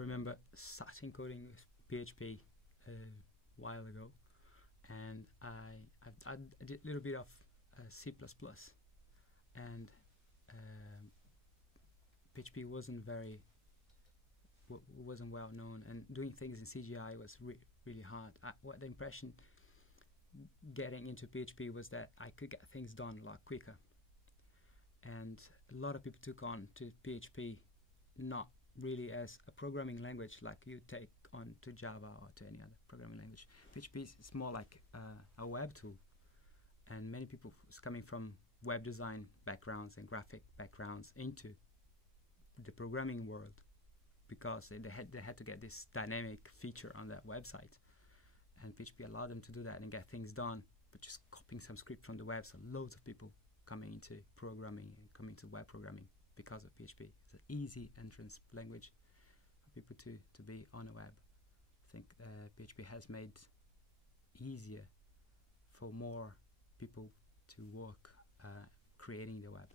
remember starting coding with PHP a while ago, and I did a little bit of C++, and PHP wasn't well known, and doing things in CGI was really hard. What the impression getting into PHP was that I could get things done a lot quicker, and a lot of people took on to PHP not really as a programming language like you take on to Java or to any other programming language. PHP is more like a web tool, and many people coming from web design backgrounds and graphic backgrounds into the programming world, because they had to get this dynamic feature on their website, and PHP allowed them to do that and get things done, but just copying some script from the web. So loads of people coming into programming and coming to web programming because of PHP. It's an easy entrance language for people to be on a web. I think PHP has made easier for more people to work creating the web.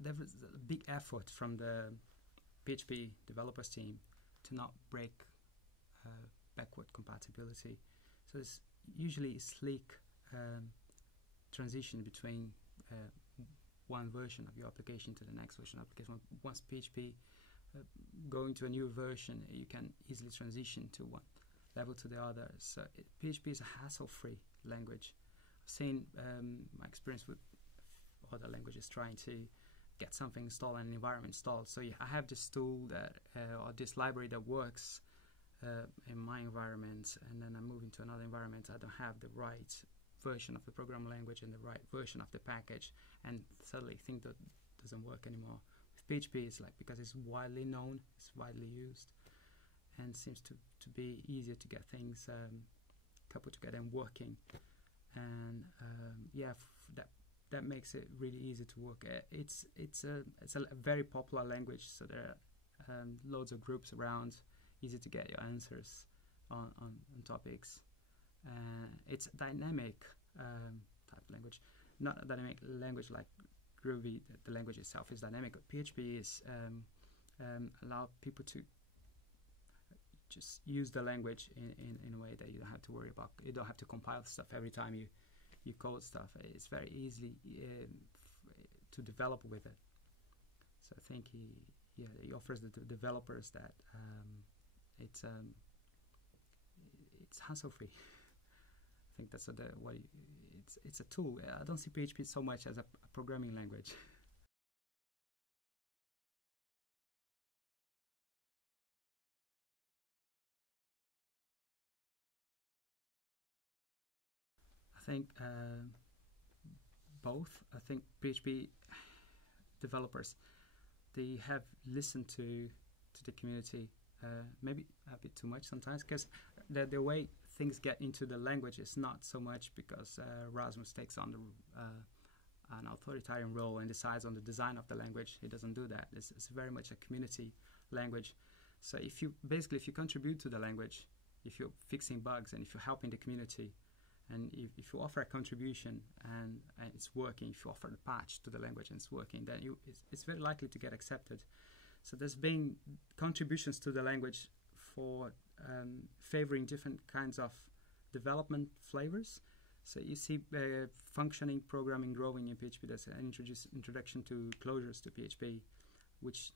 There was a big effort from the PHP developers team to not break backward compatibility. So it's usually a sleek transition between one version of your application to the next version of the application. Once PHP go into a new version, you can easily transition to one level to the other. So PHP is a hassle-free language. I've seen my experience with other languages trying to get something installed and an environment installed. So I have this tool that or this library that works in my environment, and then I move into another environment. I don't have the right version of the programming language and the right version of the package, and suddenly things that doesn't work anymore. With PHP, it's like, because it's widely known, it's widely used, and seems to be easier to get things coupled together and working. And that makes it really easy to work. It's a very popular language, so there are loads of groups around, easy to get your answers on topics. It's a dynamic type language, not a dynamic language like Groovy. The language itself is dynamic, but PHP is allow people to just use the language in a way that you don't have to worry about. You don't have to compile stuff every time you code stuff. It's very easy to develop with it. So I think he offers the developers that it's hassle-free. I think that's it's a tool. I don't see PHP so much as a programming language. I think both. I think PHP developers, they have listened to the community maybe a bit too much sometimes, because the way things get into the language is not so much because Rasmus takes on an authoritarian role and decides on the design of the language. He doesn't do that. It's very much a community language. So if you contribute to the language, if you're fixing bugs and if you're helping the community, and if you offer a contribution and it's working, if you offer a patch to the language and it's working, then it's very likely to get accepted. So there's been contributions to the language for favoring different kinds of development flavors. So you see functioning programming growing in PHP. There's an introduction to closures to PHP, which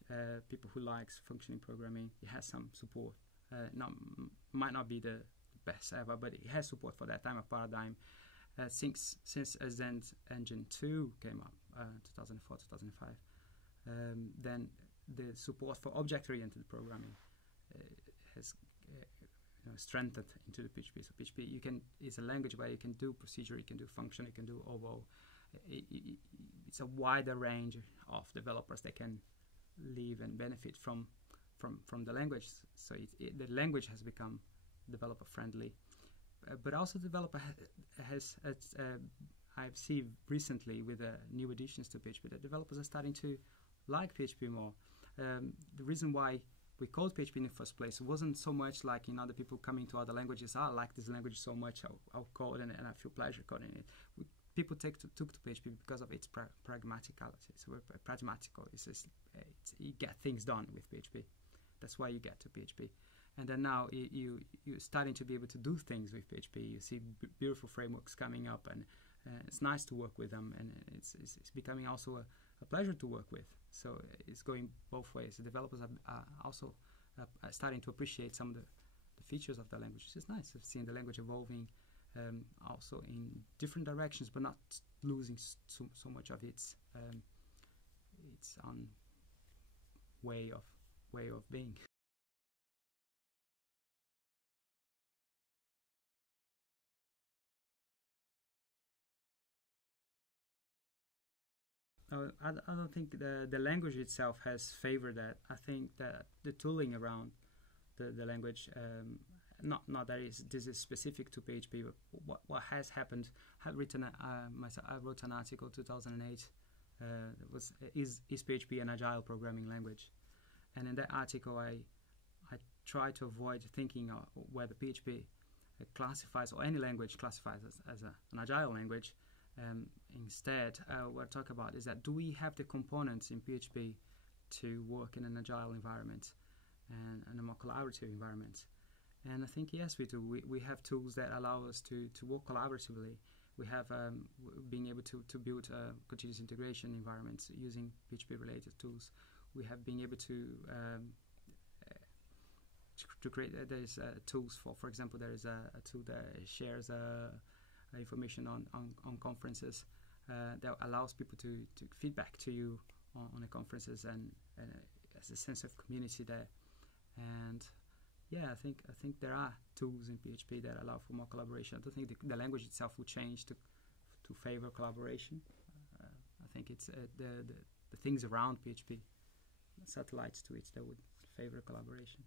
people who likes functioning programming, it has some support. Might not be the best ever, but it has support for that time of paradigm. Since Ascent Engine 2 came up, 2004, 2005, then the support for object-oriented programming has strengthened into the PHP. So PHP is a language where you can do procedure, you can do function, you can do overall. It's a wider range of developers that can live and benefit from the language. So the language has become developer friendly, but also developer I've seen recently with new additions to PHP that developers are starting to like PHP more. The reason why we called PHP in the first place. It wasn't so much like other people coming to other languages. I like this language so much. I'll code and I feel pleasure coding it. People took to PHP because of its pragmaticality. So we're pragmatical. You get things done with PHP. That's why you get to PHP. And then now you're starting to be able to do things with PHP. You see beautiful frameworks coming up, and it's nice to work with them, and it's becoming also a pleasure to work with. So it's going both ways. The developers are also starting to appreciate some of the features of the language. It's nice to see the language evolving also in different directions, but not losing so much of its own way of being. I don't think the language itself has favored that. I think that the tooling around the language, not that this is specific to PHP, but what has happened. I wrote an article 2008. Is PHP an agile programming language? And in that article, I try to avoid thinking whether PHP classifies, or any language classifies as an agile language. Instead, what I talk about is that do we have the components in PHP to work in an agile environment and a more collaborative environment? And I think yes, we do. We have tools that allow us to work collaboratively. We have being able to build continuous integration environments using PHP-related tools. We have been able to create. There's tools for example, there is a tool that shares information on conferences that allows people to feedback to you on the conferences, and as a sense of community there. And yeah, I think there are tools in PHP that allow for more collaboration. I don't think the language itself will change to favor collaboration. I think it's the things around PHP, satellites to it, that would favor collaboration.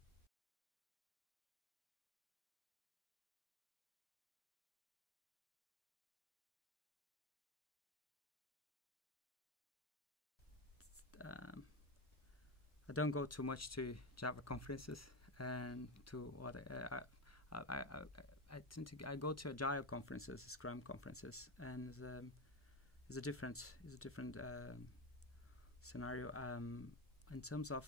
I don't go too much to Java conferences and to other. I go to agile conferences, Scrum conferences, and it's a different scenario. In terms of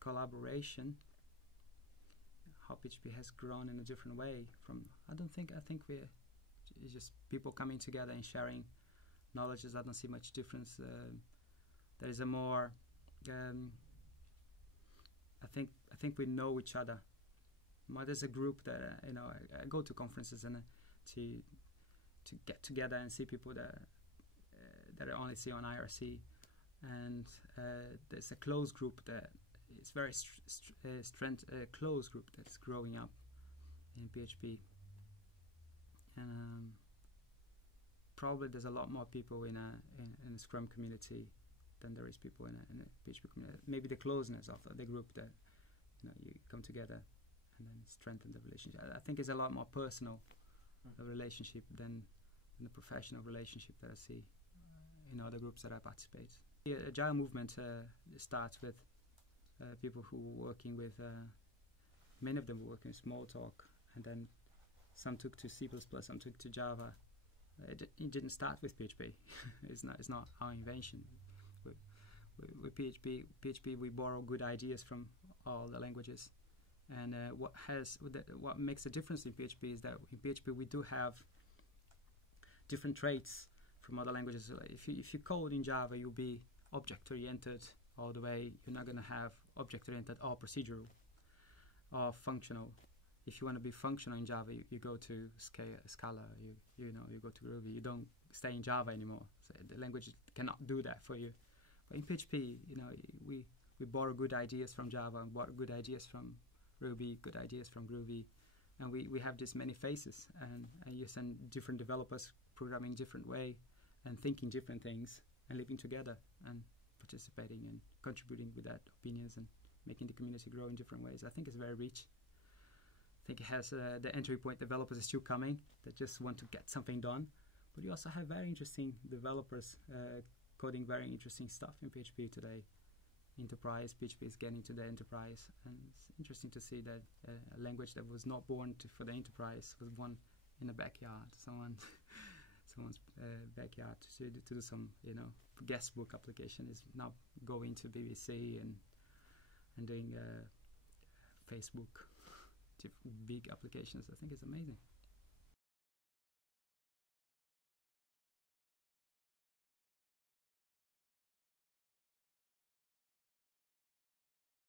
collaboration, how PHP has grown in a different way. I think it's just people coming together and sharing knowledge. I don't see much difference. There is a more I think we know each other. There's a group that I go to conferences and to get together and see people that I only see on IRC, and there's a close group that is very close group that's growing up in PHP, and probably there's a lot more people in a Scrum community than there is people in a PHP community. Maybe the closeness of the group that you come together and then strengthen the relationship. I think it's a lot more personal relationship than the professional relationship that I see in other groups that I participate. The Agile movement starts with people who were working with, many of them were working with Smalltalk, and then some took to C++, some took to Java. It didn't start with PHP. It's not our invention. With PHP, we borrow good ideas from all the languages, and what makes a difference in PHP is that in PHP we do have different traits from other languages. If you code in Java, you'll be object-oriented all the way. You're not going to have object-oriented or procedural or functional. If you want to be functional in Java, you go to Scala. You go to Groovy. You don't stay in Java anymore. So the language cannot do that for you. But in PHP, we borrow good ideas from Java, and borrow good ideas from Ruby, good ideas from Groovy, and we have this many faces, and you send different developers programming different way, and thinking different things, and living together, and participating and contributing with that opinions, and making the community grow in different ways. I think it's very rich. I think it has the entry point developers are still coming that just want to get something done, but you also have very interesting developers coding very interesting stuff in PHP today. enterprise. PHP is getting to the enterprise, and it's interesting to see that a language that was not born for the enterprise was born in a backyard, someone's backyard to do some, guest book application is now going to BBC and doing Facebook, big applications. I think it's amazing.